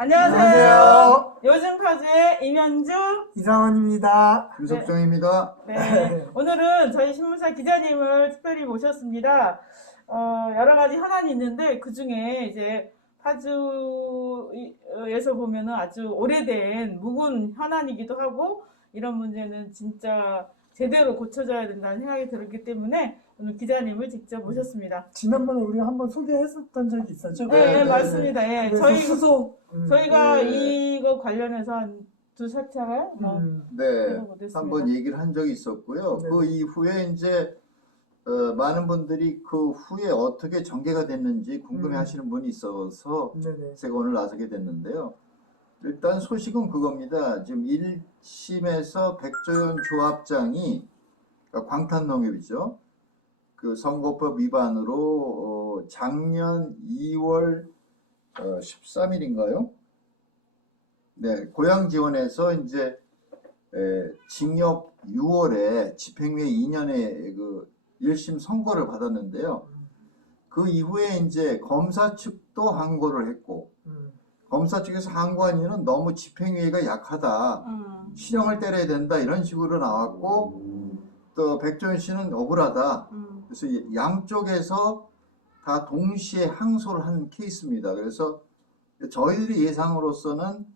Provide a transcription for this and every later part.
안녕하세요. 안녕하세요. 요즘 파주의 임현주. 이상원입니다. 유석정입니다. 네. 오늘은 저희 신문사 기자님을 특별히 모셨습니다. 여러 가지 현안이 있는데 그 중에 이제 파주에서 보면은 아주 오래된 묵은 현안이기도 하고 이런 문제는 진짜 제대로 고쳐져야 된다는 생각이 들었기 때문에 오늘 기자님을 직접 모셨습니다. 지난번에 우리가 한번 소개했었던 적이 있었죠? 네, 맞습니다. 예. 저희가 네. 이거 관련해서 한 두세 차례 네, 해보겠습니다. 한번 얘기를 한 적이 있었고요. 네. 그 이후에 이제 많은 분들이 그 후에 어떻게 전개가 됐는지 궁금해하시는 분이 있어서 네네. 제가 오늘 나서게 됐는데요. 일단 소식은 그겁니다. 지금 1심에서 백조연 조합장이 그러니까 광탄농협이죠. 그 선거법 위반으로 작년 2월 13일인가요? 네, 고양지원에서 이제 징역 6월에 집행유예 2년의 그 1심 선고를 받았는데요. 그 이후에 이제 검사 측도 항고를 했고, 검사 측에서 항고한 이유는 너무 집행유예가 약하다, 실형을 때려야 된다 이런 식으로 나왔고, 또 백조연 씨는 억울하다. 그래서 양쪽에서 다 동시에 항소를 한 케이스입니다. 그래서 저희들이 예상으로서는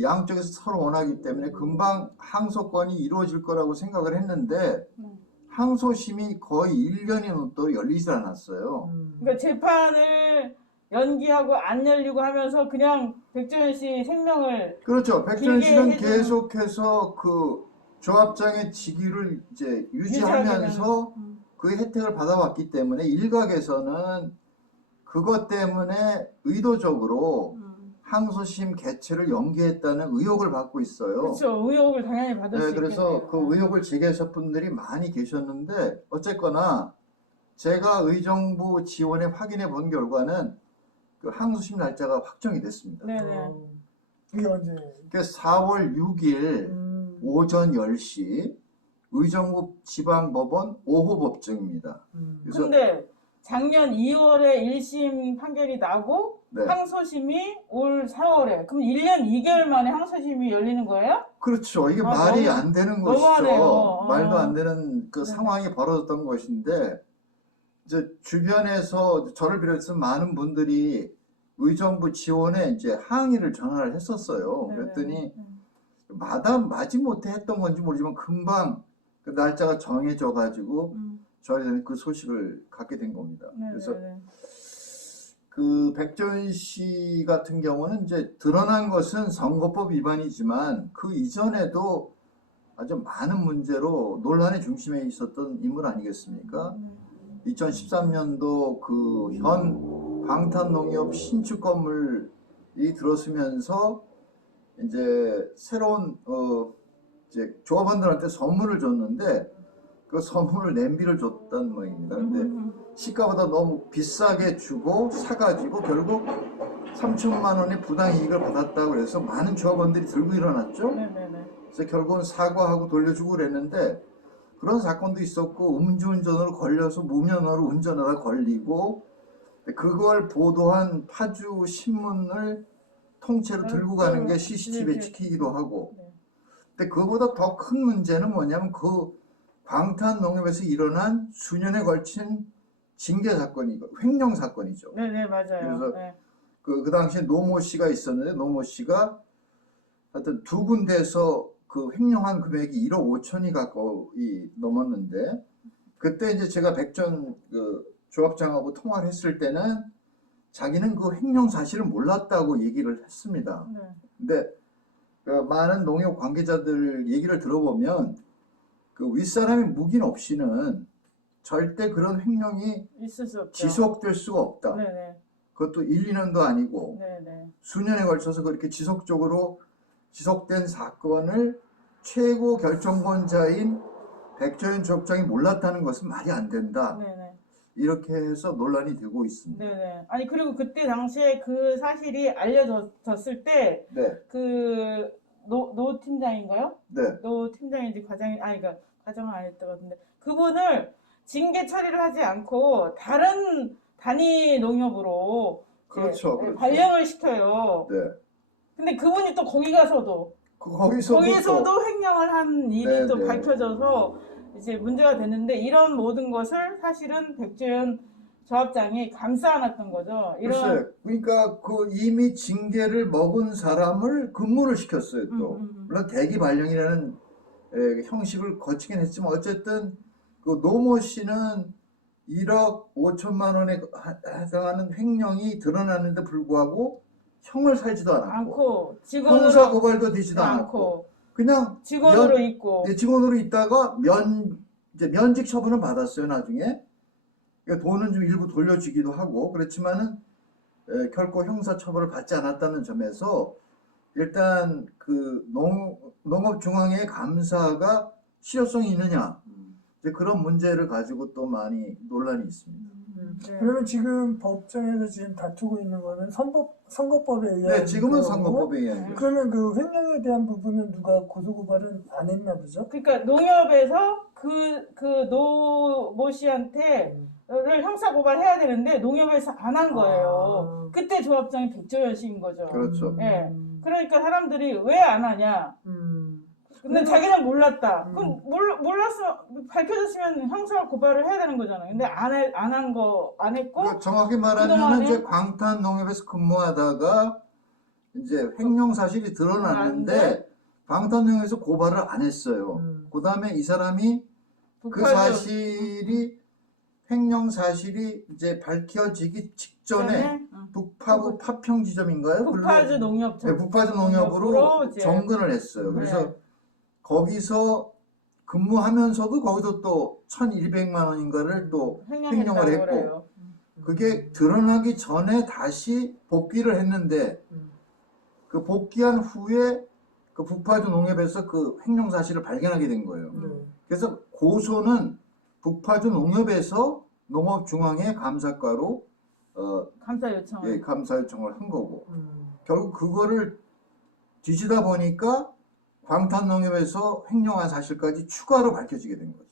양쪽에서 서로 원하기 때문에 금방 항소권이 이루어질 거라고 생각을 했는데 항소심이 거의 1년이 넘도록 열리질 않았어요. 그러니까 재판을 연기하고 안 열리고 하면서 그냥 백조연 씨 생명을 그렇죠. 백조연 씨는 길게 계속해서 그 조합장의 직위를 이제 유지하면서 그 혜택을 받아왔기 때문에 일각에서는 그것 때문에 의도적으로 항소심 개최를 연기했다는 의혹을 받고 있어요. 그렇죠. 의혹을 당연히 받을 수 있겠네요. 그래서 그 의혹을 제기하신 분들이 많이 계셨는데 어쨌거나 제가 의정부 지원에 확인해 본 결과는 그 항소심 날짜가 확정이 됐습니다. 네네. 이게 언제? 그래서 4월 6일 오전 10시 의정부 지방법원 5호 법정입니다. 그래서 근데 작년 2월에 1심 판결이 나고 네. 항소심이 올 4월에 그럼 1년 2개월 만에 항소심이 열리는 거예요? 그렇죠. 이게 말이 너무, 안 되는 너무하네요. 것이죠. 말도 안 되는 그 네. 상황이 벌어졌던 것인데 이제 주변에서 저를 비롯해서 많은 분들이 의정부 지원에 이제 항의를 전화를 했었어요. 네네. 그랬더니 마지못해 했던 건지 모르지만 금방 그 날짜가 정해져 가지고 저희는 그 소식을 갖게 된 겁니다. 네네. 그래서 그 백조연 씨 같은 경우는 이제 드러난 것은 선거법 위반이지만 그 이전에도 아주 많은 문제로 논란의 중심에 있었던 인물 아니겠습니까? 2013년도 그 현 방탄농협 신축 건물이 들어서면서 이제 새로운 이제 조합원들한테 선물을 줬는데 그 선물을 냄비를 줬단 모양입니다. 근데 시가보다 너무 비싸게 주고 사가지고 결국 3천만 원의 부당이익을 받았다고 그래서 많은 조합원들이 들고 일어났죠. 네네네. 그래서 결국은 사과하고 돌려주고 그랬는데 그런 사건도 있었고 음주운전으로 걸려서 무면허로 운전하다 걸리고 그걸 보도한 파주 신문을 통째로 들고 가는 게 CCTV에 찍히기도 하고 근데 그거보다 더 큰 문제는 뭐냐면 그 방탄농협에서 일어난 수년에 걸친 징계 사건이고 횡령 사건이죠. 네네 맞아요. 그래서 네. 그 당시에 노모 씨가 있었는데 노모 씨가 하여튼 두 군데에서 그 횡령한 금액이 1억 5천이 가까이 넘었는데 그때 이제 제가 백전 그 조합장하고 통화를 했을 때는 자기는 그 횡령 사실을 몰랐다고 얘기를 했습니다. 네. 근데 그 많은 농협 관계자들 얘기를 들어보면 그 윗사람이 묵인 없이는 절대 그런 횡령이 있을 수 없죠. 지속될 수가 없다. 네네. 그것도 1, 2년도 아니고 네네. 수년에 걸쳐서 그렇게 지속적으로 지속된 사건을 최고 결정권자인 백조연 조합장이 몰랐다는 것은 말이 안 된다. 네네. 이렇게 해서 논란이 되고 있습니다. 네네. 아니 그리고 그때 당시에 그 사실이 알려졌을 때 네, 그 노 팀장인가요? 네, 노 팀장인지 과장이 아니 그러니까 과장은 아니었던 것 같은데 그분을 징계 처리를 하지 않고 다른 단위 농협으로 이제 그렇죠, 그렇죠. 발령을 시켜요. 네. 근데 그분이 또 거기 가서도 거기서도 횡령을 한 일이 네, 또 네. 밝혀져서 이제 문제가 됐는데 이런 모든 것을 사실은 백조연 조합장이 감싸 안았던 거죠. 글쎄, 그러니까 그 이미 징계를 먹은 사람을 근무를 시켰어요, 또. 물론 대기 발령이라는 형식을 거치긴 했지만 어쨌든 그 노모 씨는 1억 5천만 원에 해당하는 횡령이 드러나는데 불구하고 형을 살지도 않았고 않고 형사 직원으로 고발도 되지도 않았고 않고 그냥 직원으로 있고 직원으로 있다가 이제 면직 처분을 받았어요, 나중에. 그러니까 돈은 좀 일부 돌려주기도 하고 그렇지만은 결코 형사 처벌을 받지 않았다는 점에서 일단 그 농업중앙회 감사가 실효성이 있느냐 이제 그런 문제를 가지고 또 많이 논란이 있습니다. 네. 그러면 지금 법정에서 지금 다투고 있는 거는 선거법에 의한 네, 지금은 거고, 선거법에 의한 그러면 그 횡령에 대한 부분은 누가 고소고발은 안 했나 보죠? 그러니까 농협에서 그 노모 씨한테 를 형사 고발해야 되는데 농협에서 안 한 거예요. 그때 조합장이 백조연 씨인 거죠. 그렇죠. 예. 그러니까 사람들이 왜 안 하냐. 근데 자기는 몰랐다. 그럼 몰랐어 밝혀졌으면 형사 고발을 해야 되는 거잖아요. 근데 안 했고 그러니까 정확히 말하면 그동안에 이제 광탄농협에서 근무하다가 이제 횡령 사실이 드러났는데 광탄농협에서 고발을 안 했어요. 그 다음에 이 사람이 그 사실이 횡령 사실이 이제 밝혀지기 직전에 북파구 파평 지점인가요? 북파주 농협 네, 북파주 농협으로 정근을 했어요. 그래서 네. 거기서 근무하면서도 거기서 또 1,100만 원인가를 또 횡령을 했고 그래요. 그게 드러나기 전에 다시 복귀를 했는데 그 복귀한 후에 그 북파주 농협에서 그 횡령 사실을 발견하게 된 거예요. 그래서 고소는 북파주 농협에서 농업중앙회 감사과로 감사 요청을. 감사 요청을 한 거고 결국 그거를 뒤지다 보니까 광탄농협에서 횡령한 사실까지 추가로 밝혀지게 된 거죠.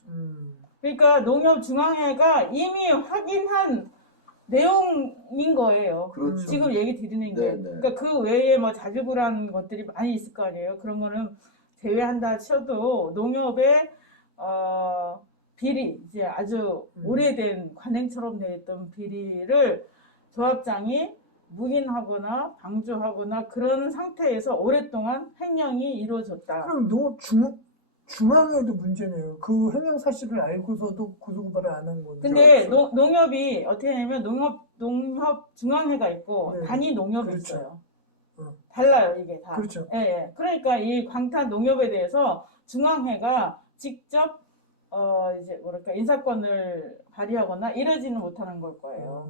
그러니까 농협중앙회가 이미 확인한 내용인 거예요. 그렇죠. 지금 얘기 드리는 게. 네. 그러니까 그 외에 뭐 자주구란 것들이 많이 있을 거 아니에요. 그런 거는 제외한다 쳐도 농협의 비리, 이제 아주 오래된 관행처럼 되어 있던 비리를 조합장이 묵인하거나 방조하거나 그런 상태에서 오랫동안 횡령이 이루어졌다. 그럼 중앙에도 문제네요. 그 횡령 사실을 알고서도 고소고발을 안 한 건데. 근데 그렇죠. 농협이 어떻게 하냐면 농협 중앙회가 있고 네. 단위 농협이 그렇죠. 있어요. 어. 달라요, 이게 다. 그렇죠. 예. 그러니까 이 광탄 농협에 대해서 중앙회가 직접 이제 뭐랄까 인사권을 발휘하거나 이러지는 못하는 걸 거예요.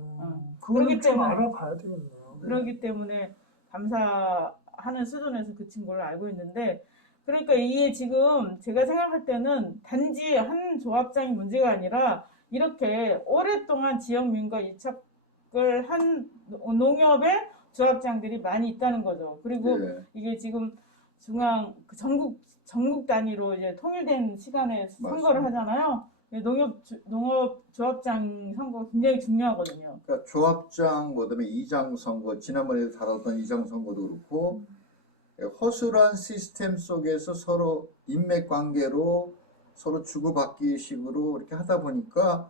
그거는 그렇기 좀 때문에 알아봐야 되겠네요. 그렇기 때문에 감사하는 수준에서 그친 걸로 알고 있는데, 그러니까 이게 지금 제가 생각할 때는 단지 한 조합장이 문제가 아니라 이렇게 오랫동안 지역민과 이착을 한 농협의 조합장들이 많이 있다는 거죠. 그리고 네. 이게 지금 전국 단위로 이제 통일된 시간에 선거를 맞습니다. 하잖아요. 농업 조합장 선거가 굉장히 중요하거든요. 그러니까 조합장, 그다음에 이장 선거, 지난번에 다뤘던 이장 선거도 그렇고 허술한 시스템 속에서 서로 인맥 관계로 서로 주고받기 식으로 이렇게 하다 보니까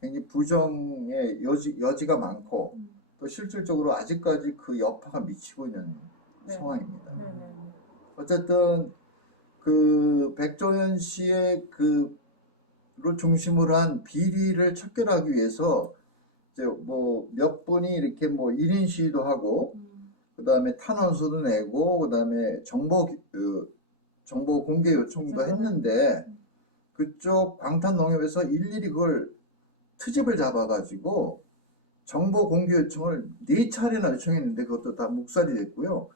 굉장히 부정의 여지가 많고 또 실질적으로 아직까지 그 여파가 미치고 있는 네. 상황입니다. 네네. 어쨌든 그 백종현 씨의 를 중심으로 한 비리를 척결하기 위해서 이제 뭐 몇 분이 이렇게 뭐 1인 시위도 하고 그 다음에 탄원서도 내고 그 다음에 정보 공개 요청도 했는데 그쪽 방탄농협에서 일일이 그걸 트집을 잡아가지고 정보 공개 요청을 4차례나 요청했는데 그것도 다 묵살이 됐고요.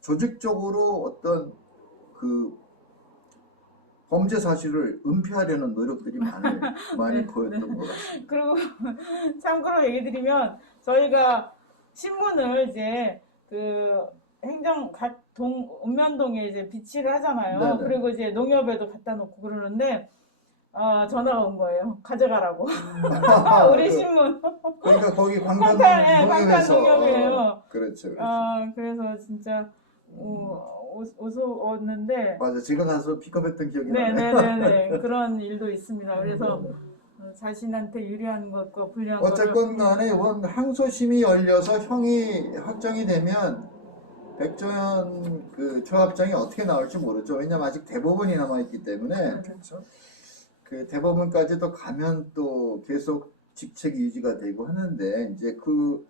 조직적으로 어떤 그 범죄 사실을 은폐하려는 노력들이 많이 네, 보였던 것 같습니다. 그리고 참고로 얘기 드리면 저희가 신문을 이제 그 각 읍면동에 이제 비치를 하잖아요. 네네. 그리고 이제 농협에도 갖다 놓고 그러는데 전화가 온 거예요. 가져가라고. 우리 신문. 그러니까 거기 광탄 광탄농협에서 농협이에요. 그렇죠. 그래서 진짜 오셨는데 맞아, 제가 가서 픽업했던 기억이 나네. 네네네네 그런 일도 있습니다. 그래서 자신한테 유리한 것과 불리한 어쨌건 거를 간에 이번 항소심이 열려서 형이 확정이 되면 백종원 그 조합장이 어떻게 나올지 모르죠. 왜냐면 아직 대법원이 남아있기 때문에 그렇죠. 그 대법원까지도 가면 또 계속 직책이 유지가 되고 하는데 이제 그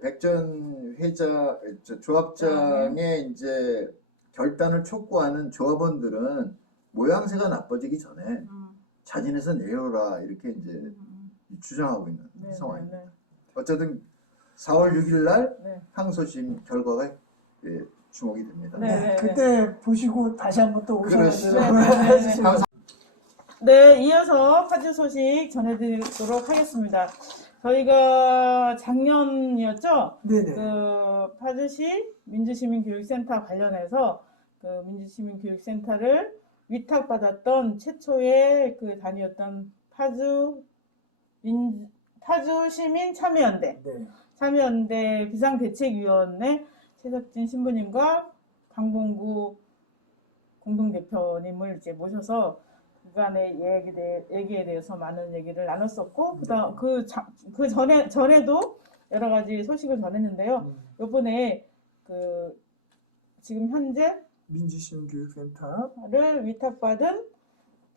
백전 조합장의 이제 결단을 촉구하는 조합원들은 모양새가 나빠지기 전에 자진해서 내려라 이렇게 이제 주장하고 있는 네, 상황입니다. 네, 네. 어쨌든 4월 6일 날 네. 항소심 결과가 주목이 됩니다. 네, 네, 그때 보시고 다시 한번 또 그러시죠. 오셔가지고 네, 네, 네. 해주시면 네, 이어서 파주 소식 전해드리도록 하겠습니다. 저희가 작년이었죠? 네네. 그 파주시 민주시민교육센터 관련해서 그 민주시민교육센터를 위탁받았던 최초의 그 단위였던 파주시민참여연대 네. 참여연대 비상대책위원회 최석진 신부님과 강봉구 공동대표님을 이제 모셔서 그간의 얘기에 대해서 많은 얘기를 나눴었고, 그 전에도 여러 가지 소식을 전했는데요. 이번에 그 지금 현재 민주시민교육센터를 위탁받은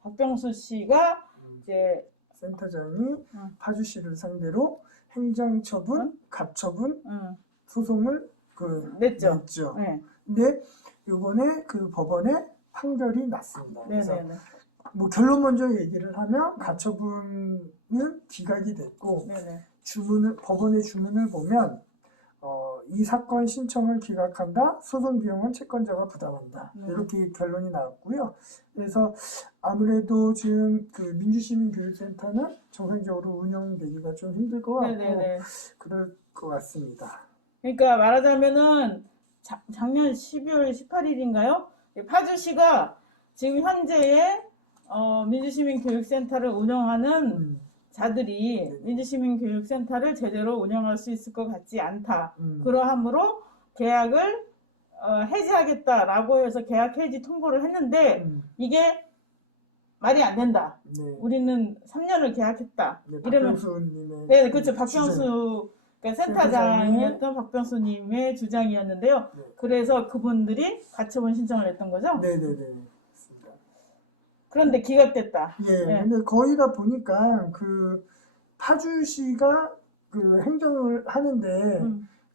박병수 씨가 이제 센터장이 파주시를 상대로 행정처분, 가처분 소송을 냈죠. 냈죠. 네. 근데 이번에 그 법원에 판결이 났습니다. 그래서 네네네. 뭐 결론 먼저 얘기를 하면 가처분은 기각이 됐고 네네. 법원의 주문을 보면 이 사건 신청을 기각한다. 소송 비용은 채권자가 부담한다. 이렇게 결론이 나왔고요. 그래서 아무래도 지금 그 민주시민교육센터는 정상적으로 운영되기가 좀 힘들 것 같고 네네네. 그럴 것 같습니다. 그러니까 말하자면은 작년 12월 18일인가요? 파주시가 지금 현재의 민주시민교육센터를 운영하는 자들이 민주시민교육센터를 제대로 운영할 수 있을 것 같지 않다. 그러함으로 계약을 해지하겠다라고 해서 계약 해지 통보를 했는데 이게 말이 안 된다. 네. 우리는 3년을 계약했다. 네, 이러면 박병수님의 네, 그렇죠. 박병수 그러니까 센터장이었던 박병수님의 주장이었는데요. 네. 그래서 그분들이 가처분 신청을 했던 거죠. 네네네. 그런데 기각됐다. 예, 네. 근데 거의 다 보니까 그 파주시가 그 행정을 하는데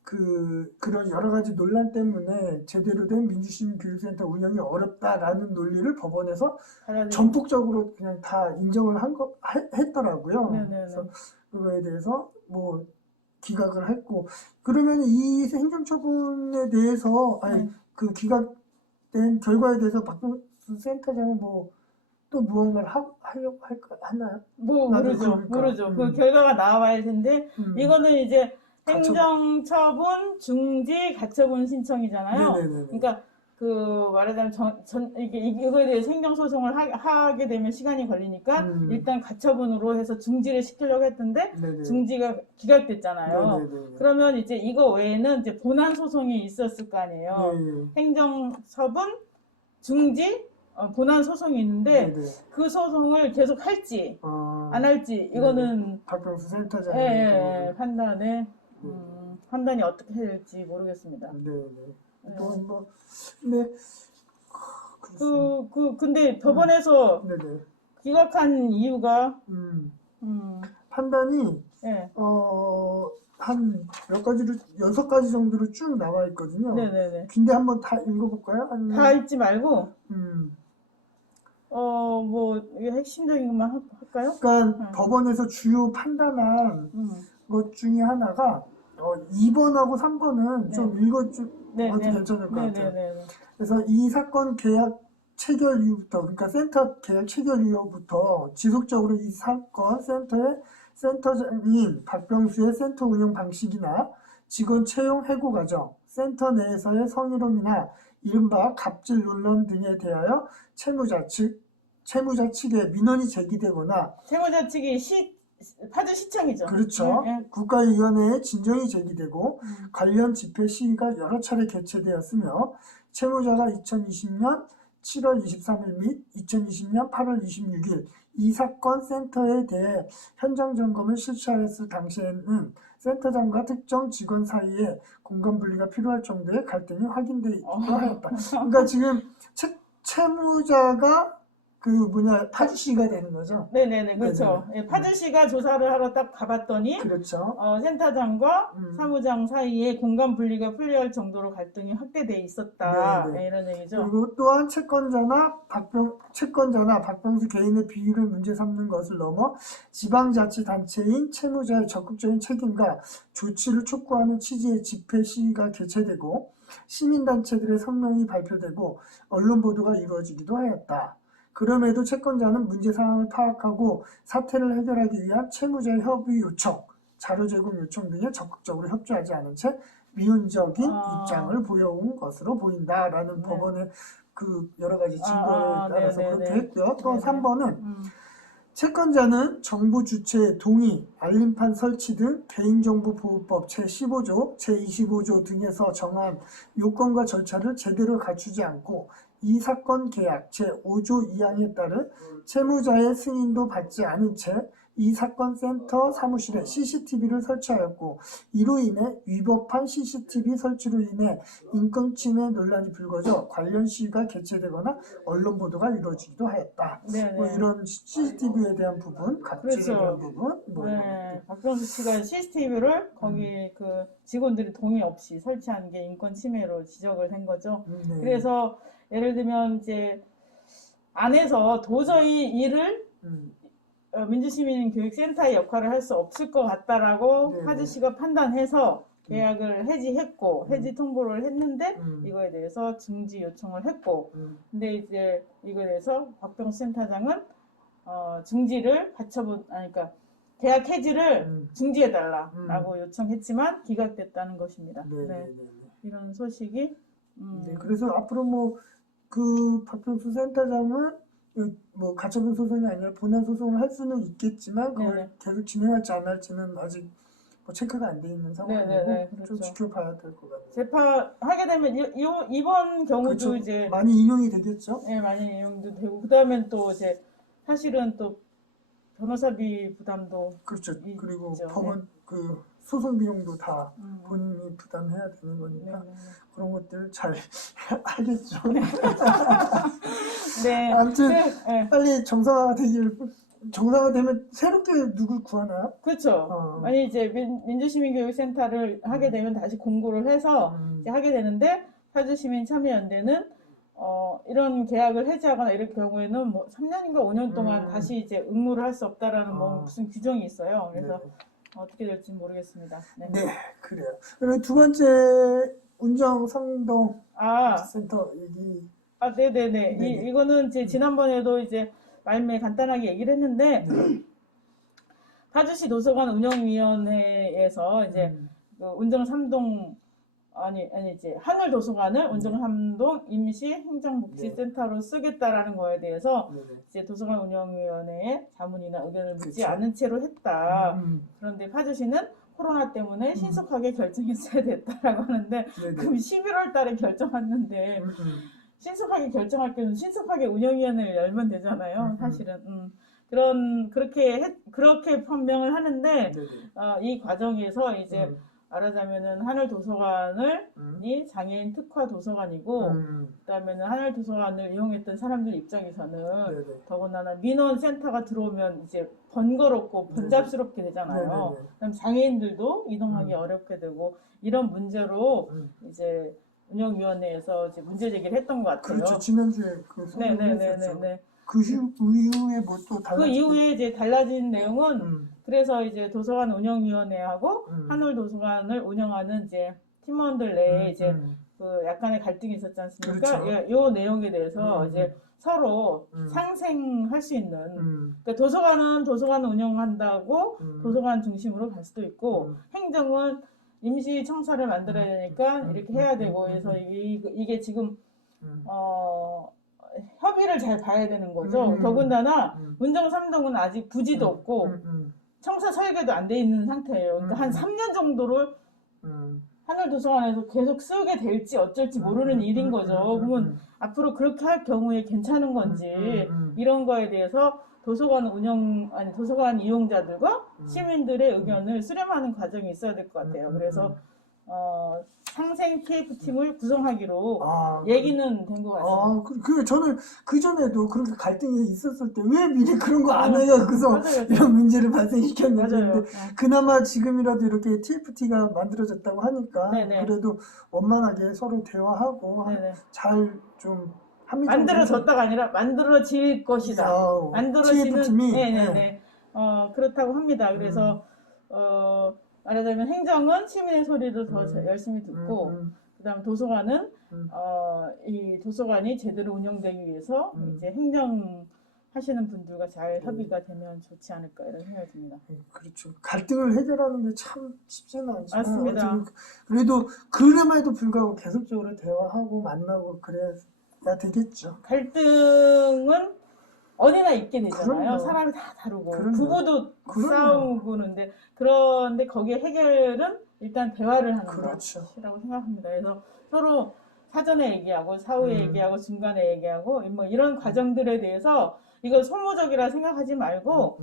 그런 여러 가지 논란 때문에 제대로 된 민주시민교육센터 운영이 어렵다라는 논리를 법원에서 전폭적으로 그냥 다 인정을 했더라고요. 네네네. 그래서 그거에 대해서 뭐 기각을 했고 그러면 이 행정처분에 대해서 그 기각된 결과에 대해서 박병수 센터장은 또 무언가를 하려고 하나요? 모르죠. 그 결과가 나와야 할 텐데, 이거는 이제 행정처분, 중지, 가처분 신청이잖아요. 네네네. 그러니까 그 말하자면 이거에 대해서 행정소송을 하게 되면 시간이 걸리니까 일단 가처분으로 해서 중지를 시키려고 했던데 네네. 중지가 기각됐잖아요. 네네네. 그러면 이제 이거 외에는 이제 본안 소송이 있었을 거 아니에요. 네네. 행정처분, 중지, 본안 소송이 있는데 네네. 그 소송을 계속 할지 안 할지 이거는 박병수 센터장의 판단에 판단이 어떻게 해야 될지 모르겠습니다. 네네. 근데 근데 법원에서 네네. 기각한 이유가 판단이 네. 한 몇 가지로 6가지 정도로 쭉 나와 있거든요. 네네네. 근데 한번 다 읽어볼까요? 아니면 다 읽지 말고 이게 핵심적인 것만 할까요? 그러니까 법원에서 주요 판단한 것 중에 하나가 2번하고 3번은 좀 읽어줘도 괜찮을 것 같아요. 그래서 이 사건 계약 체결 이후부터, 그러니까 센터 계약 체결 이후부터 지속적으로 이 사건 센터의 센터장인 박병수의 센터 운영 방식이나 직원 채용 해고 과정, 센터 내에서의 성희롱이나 이른바 갑질 논란 등에 대하여 채무자 측에 민원이 제기되거나 채무자 측이 파주시청이죠. 그렇죠. 예, 예. 국가위원회에 진정이 제기되고 관련 집회 시위가 여러 차례 개최되었으며 채무자가 2020년 7월 23일 및 2020년 8월 26일 이 사건 센터에 대해 현장 점검을 실시하였을 당시에는 센터장과 특정 직원 사이에 공간 분리가 필요할 정도의 갈등이 확인되기도 하였다. 그러니까 지금 채무자가 파주시가 되는 거죠. 네네네, 그렇죠. 예, 파주시가 조사를 하러 딱 가봤더니, 그렇죠. 센터장과 사무장 사이에 공간 분리가 필요할 정도로 갈등이 확대돼 있었다. 네네. 예, 이런 얘기죠. 그리고 또한 채권자나 박병수 개인의 비위를 문제 삼는 것을 넘어 지방자치단체인 채무자의 적극적인 책임과 조치를 촉구하는 취지의 집회 시위가 개최되고 시민단체들의 성명이 발표되고 언론 보도가 이루어지기도 하였다. 그럼에도 채권자는 문제 상황을 파악하고 사태를 해결하기 위한 채무자의 협의 요청, 자료 제공 요청 등에 적극적으로 협조하지 않은 채 미온적인 입장을 보여온 것으로 보인다라는 네. 법원의 그 여러 가지 증거에 따라서 네네네. 그렇게 했고요. 또 네네. 3번은 채권자는 정부 주체의 동의, 알림판 설치 등 개인정보보호법 제15조, 제25조 등에서 정한 요건과 절차를 제대로 갖추지 않고 이 사건 계약 제5조 2항에 따른 채무자의 승인도 받지 않은 채 이 사건 센터 사무실에 CCTV를 설치하였고 이로 인해 위법한 CCTV 설치로 인해 인권 침해 논란이 불거져 관련 시위가 개최되거나 언론 보도가 이루어지기도 하였다. 네네. 뭐 이런 CCTV에 대한 부분, 갑질에 그렇죠. 대한 부분, 뭐 이런 네, 것들. 박병수 씨가 CCTV를 거기 그 직원들이 동의 없이 설치한 게 인권 침해로 지적을 된 거죠. 네. 그래서 예를 들면 이제 안에서 도저히 이를 민주시민교육센터의 역할을 할 수 없을 것 같다라고 네네. 파주시가 판단해서 계약을 해지했고 해지 통보를 했는데 음. 이거에 대해서 중지 요청을 했고 음. 근데 이제 이거에 대해서 박병수 센터장은 중지를 그러니까 계약 해지를 중지해달라라고 요청했지만 기각됐다는 것입니다. 네. 네. 이런 소식이 네, 그래서 앞으로 뭐 그 박병수 센터장은 뭐 가처분 소송이 아니라 본안 소송을 할 수는 있겠지만 그걸 네네. 계속 진행할지 안 할지는 아직 뭐 체크가 안 돼 있는 상황이고 네네네, 좀 그렇죠. 지켜봐야 될 것 같네요. 재판하게 되면 이번 경우도 그렇죠. 이제 많이 인용이 되겠죠? 네, 많이 이용도 되고 그다음엔 또 이제 사실은 또 변호사비 부담도 그렇죠. 그리고 있죠. 법원 그 소송 비용도 다 본인이 부담해야 되는 거니까 네네네. 그런 것들 잘 하겠죠. 네. 아무튼 네. 빨리 정상화가 되면 새롭게 누굴 구하나요? 그렇죠. 아니 이제 민주시민교육센터를 하게 되면 다시 공고를 해서 이제 하게 되는데 파주시민참여연대는 이런 계약을 해지하거나 이럴 경우에는 뭐 3년인가 5년 동안 다시 이제 응모를 할 수 없다라는 뭐 무슨 규정이 있어요. 그래서 네. 어떻게 될지 모르겠습니다. 네. 네, 그래요. 그리고 두 번째 운정 상동 센터 얘기. 네네네. 네네. 이거는 이제 지난번에도 이제 말미에 간단하게 얘기를 했는데 파주시 도서관 운영위원회에서 이제 그 운정 3동 이제 하늘 도서관을 운정 3동 임시 행정복지센터로 쓰겠다라는 거에 대해서 이제 도서관 운영위원회에 자문이나 의견을 묻지 그쵸. 않은 채로 했다. 그런데 파주시는 코로나 때문에 신속하게 결정했어야 됐다라고 하는데 그럼 11월 달에 결정했는데 신속하게 결정할 때는 신속하게 운영위원회를 열면 되잖아요. 사실은. 그렇게 판명을 하는데 이 과정에서 이제 말하자면은 하늘 도서관이 장애인 특화 도서관이고 그다음에는 하늘 도서관을 이용했던 사람들 입장에서는 더군다나 민원 센터가 들어오면 이제 번거롭고 번잡스럽게 되잖아요. 그럼 장애인들도 이동하기 어렵게 되고 이런 문제로 이제 운영위원회에서 이제 문제 제기를 했던 것 같아요. 그렇죠. 지난주에 그 소개했었죠. 그 이후에 뭐 또 달라진 그 이후에 이제 달라진 내용은 그래서 이제 도서관 운영위원회하고 하늘 도서관을 운영하는 이제 팀원들 내에 이제 그 약간의 갈등이 있었지 않습니까? 그렇죠. 요 내용에 대해서 이제 서로 상생할 수 있는 그러니까 도서관은 도서관 운영한다고 도서관 중심으로 갈 수도 있고 행정은 임시 청사를 만들어야 되니까 이렇게 해야 되고 그래서 이게 지금 협의를 잘 봐야 되는 거죠. 더군다나 운정 3동은 아직 부지도 없고 청사 설계도 안 돼 있는 상태예요. 그러니까 한 3년 정도를 하늘도서관에서 계속 쓰게 될지 어쩔지 모르는 일인 거죠. 그러면 앞으로 그렇게 할 경우에 괜찮은 건지 이런 거에 대해서 도서관 이용자들과 시민들의 의견을 수렴하는 과정이 있어야 될 것 같아요. 그래서 상생 TF팀을 구성하기로 얘기는 된 것 같습니다. 저는 그전에도 그렇게 갈등이 있었을 때 왜 미리 그런 거 안 해요? 그래서 이런 문제를 발생시켰는데 근데 그나마 지금이라도 이렇게 TFT가 만들어졌다고 하니까 그래도 원만하게 서로 대화하고 잘 좀 만들어졌다가 아니라 만들어질 것이다. 만들어지는 TF팀이 그렇다고 합니다. 그래서 말하자면 행정은 시민의 소리를 더 열심히 듣고 그다음 도서관은 이 도서관이 제대로 운영되기 위해서 이제 행정하시는 분들과 잘 협의가 되면 좋지 않을까 이런 생각이 듭니다. 그렇죠. 갈등을 해결하는 게 참 쉽지는 않지만 맞습니다. 그래도 그럼에도 불구하고 계속적으로 대화하고 만나고 그래야 되겠죠. 갈등은 어디나 있게 되잖아요. 그럼요. 사람이 다 다르고 그럼요. 부부도 싸우고는데 그런데 거기에 해결은 일단 대화를 하는 그렇죠. 것이라고 생각합니다. 그래서 서로 사전에 얘기하고 사후에 얘기하고 중간에 얘기하고 뭐 이런 과정들에 대해서 이걸 소모적이라 생각하지 말고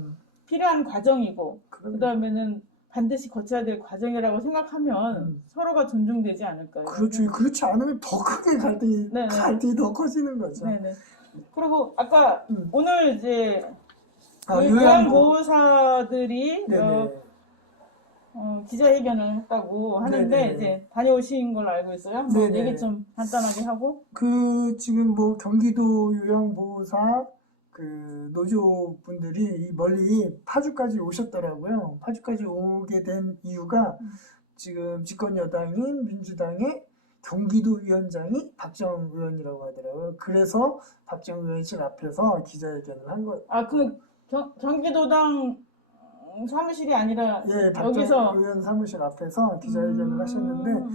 필요한 과정이고 그다음에는 반드시 거쳐야 될 과정이라고 생각하면 서로가 존중되지 않을까요? 그렇죠. 그렇지 않으면 더 크게 갈등이 더 커지는 거죠. 네네. 그리고 아까 오늘 이제 요양보호사들이 기자회견을 했다고 하는데 이제 다녀오신 걸로 알고 있어요. 뭐 얘기 좀 간단하게 하고. 지금 뭐 경기도 요양보호사 노조분들이 이 멀리 파주까지 오셨더라고요. 파주까지 오게 된 이유가 지금 집권 여당인 민주당의 경기도 위원장이 박정 의원이라고 하더라고요. 그래서 박정 의원실 앞에서 기자회견을 한 거예요. 그럼 경기도당 사무실이 아니라 박정 여기서 의원 사무실 앞에서 기자회견을 하셨는데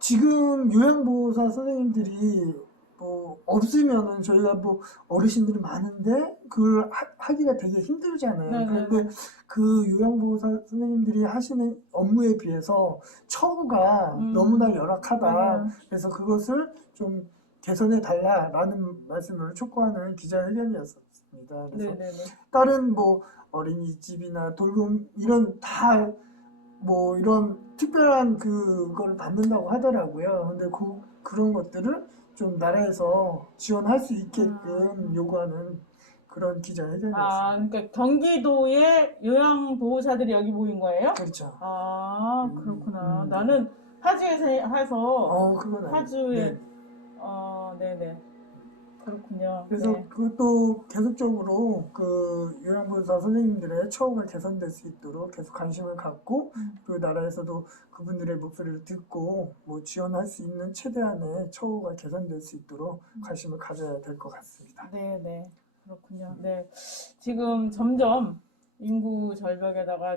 지금 요양보호사 선생님들이 없으면은 저희가 어르신들이 많은데 그걸 하기가 되게 힘들잖아요. 그런데 그 요양보호사 선생님들이 하시는 업무에 비해서 처우가 너무나 열악하다. 그래서 그것을 좀 개선해 달라라는 말씀을 촉구하는 기자회견이었습니다. 그래서 다른 어린이집이나 돌봄 이런 다 이런 특별한 그걸 받는다고 하더라고요. 근데 그런 것들을 좀 나라에서 지원할 수 있게끔 요구하는 그런 기자회견이었습니다. 그러니까 경기도의 요양보호사들이 여기 모인 거예요? 그렇죠. 그렇구나. 나는 파주에서 해서 그건 파주에 네네. 그렇군요. 그래서 그것도 계속적으로 요양보호사 선생님들의 처우가 개선될 수 있도록 계속 관심을 갖고 그 나라에서도 그분들의 목소리를 듣고 지원할 수 있는 최대한의 처우가 개선될 수 있도록 관심을 가져야 될 것 같습니다. 네네. 그렇군요. 네. 지금 점점 인구 절벽에다가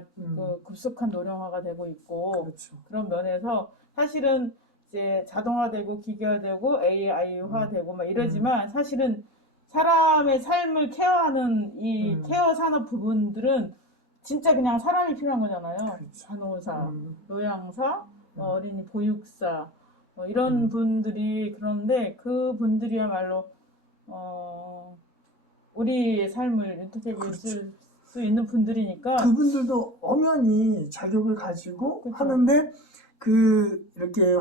급속한 노령화가 되고 있고 그렇죠. 그런 면에서 사실은 이제 자동화되고 기계화되고 AI화되고 막 이러지만 사실은 사람의 삶을 케어하는 이 케어 산업 부분들은 진짜 그냥 사람이 필요한 거잖아요. 그렇죠. 간호사, 요양사, 어린이 보육사 이런 분들이 그런데 그 분들이야말로 우리의 삶을 윤택하게 해줄 수 있는 분들이니까 그분들도 엄연히 자격을 가지고 하는데 이렇게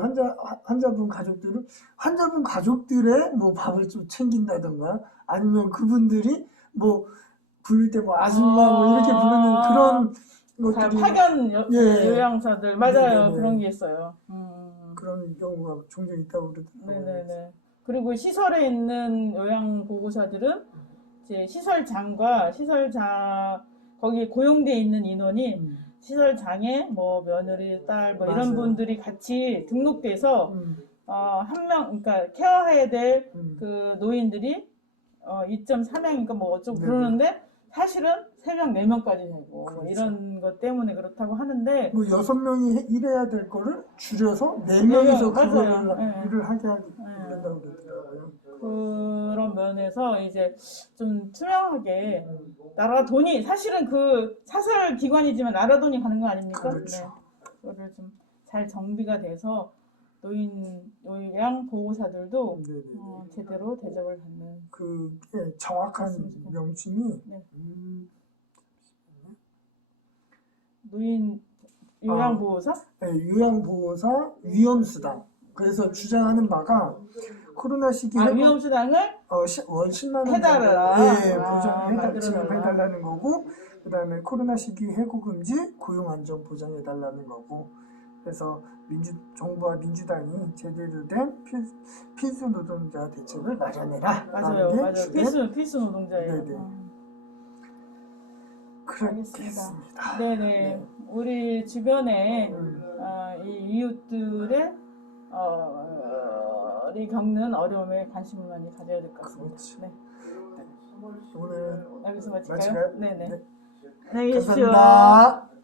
환자분 가족들의 밥을 좀 챙긴다던가 아니면 그분들이 부를 때 아줌마 이렇게 부르는 그런 것들이 파견 요양사들 맞아요. 네네네. 그런 게 있어요. 그런 경우가 종종 있다고 그러더라고요. 네네네. 그리고 시설에 있는 요양보호사들은 이제 시설장과 거기 고용돼 있는 인원이 시설장에 며느리, 딸 이런 분들이 같이 등록돼서 한 명, 그러니까 케어해야 될 그 노인들이 2.4명인가 어쩌고 그러는데 사실은 3명, 4명까지 되고 그렇죠. 이런 것 때문에 그렇다고 하는데 6명이 일해야 될 거를 줄여서 4명이서 그거를 일을 하게 된다고 그러더라고요. 그런 면에서 이제 좀 투명하게 나라 돈이 사실은 그 사설 기관이지만 나라 돈이 가는 거 아닙니까? 그렇죠. 네. 그거를 좀 잘 정비가 돼서 요양 보호사들도 네네. 제대로 대접을 받는 그게 정확한 맞습니다. 명칭이 네. 음, 노인 요양 보호사? 네, 요양보호사 위험수당. 그래서 주장하는 바가 코로나 시기에 위험수당을 월 10만 원 해달라. 정도, 예, 아, 보장 지급해 만들어달라. 달라는 거고, 그다음에 코로나 시기 해고 금지, 고용 안정 보장해 달라는 거고. 그래서 정부와 민주당이 제대로 된 필수 노동자 대책을 마련해라. 맞아요, 라는 게 맞아요. 주된 필수 노동자예요. 네네. 알겠습니다. 그렇겠습니다. 네네. 네. 우리 주변에 음, 이 이웃들의 이 겪는 어려움에 관심을 많이 가져야 될 것 같습니다. 그렇죠. 네. 오늘 여기서 마칠까요? 마칠까요? 네네. 네. 안녕히 계십시오. 감사합니다.